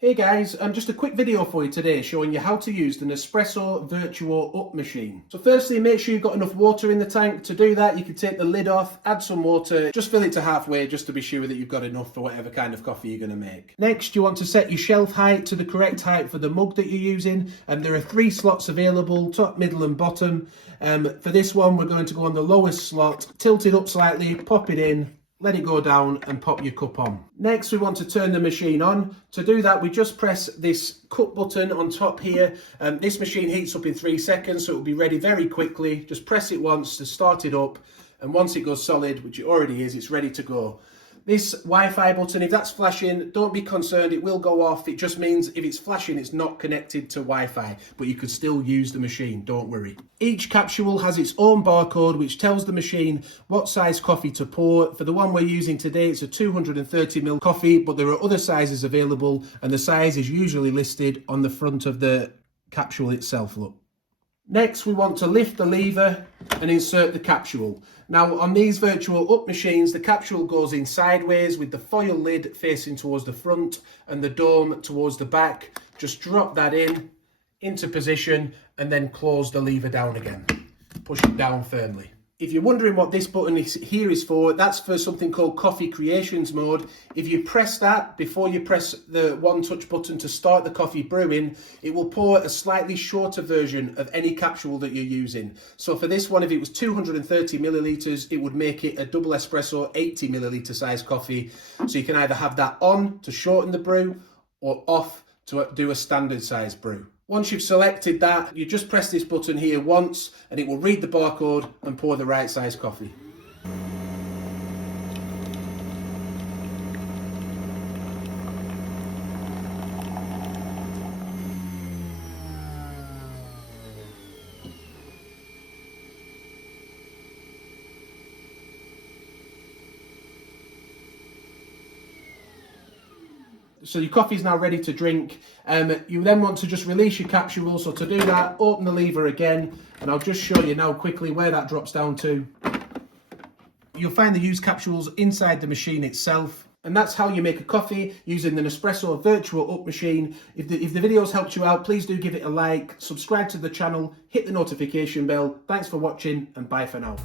Hey guys, just a quick video for you today showing you how to use the Nespresso Vertuo Up machine. So firstly, make sure you've got enough water in the tank. To do that, you can take the lid off, add some water, just fill it to halfway just to be sure that you've got enough for whatever kind of coffee you're going to make. Next, you want to set your shelf height to the correct height for the mug that you're using. There are 3 slots available, top, middle and bottom. For this one, we're going to go on the lowest slot, tilt it up slightly, pop it in, let it go down and pop your cup on. Next, we want to turn the machine on. To do that, we just press this cup button on top here. This machine heats up in 3 seconds, so it will be ready very quickly. Just press it once to start it up, and once it goes solid, which it already is, it's ready to go. This Wi-Fi button, if that's flashing, don't be concerned, it will go off. It just means if it's flashing, it's not connected to Wi-Fi, but you can still use the machine, don't worry. Each capsule has its own barcode, which tells the machine what size coffee to pour. For the one we're using today, it's a 230ml coffee, but there are other sizes available, and the size is usually listed on the front of the capsule itself, look. Next, we want to lift the lever and insert the capsule. Now, on these Vertuo Up machines, the capsule goes in sideways with the foil lid facing towards the front and the dome towards the back. Just drop that into position and then close the lever down again. Push it down firmly. If you're wondering what this button here is for, that's for something called Coffee Creations mode. If you press that before you press the one touch button to start the coffee brewing, it will pour a slightly shorter version of any capsule that you're using. So for this one, if it was 230 millilitres, it would make it a double espresso 80 milliliter size coffee. So you can either have that on to shorten the brew or off to do a standard size brew. Once you've selected that, you just press this button here once and it will read the barcode and pour the right size coffee. So your coffee is now ready to drink. You then want to just release your capsule. So to do that, open the lever again, and I'll just show you now quickly where that drops down to. You'll find the used capsules inside the machine itself. And that's how you make a coffee using the Nespresso Vertuo Up machine. If the video's helped you out, please do give it a like, subscribe to the channel, hit the notification bell. Thanks for watching and bye for now.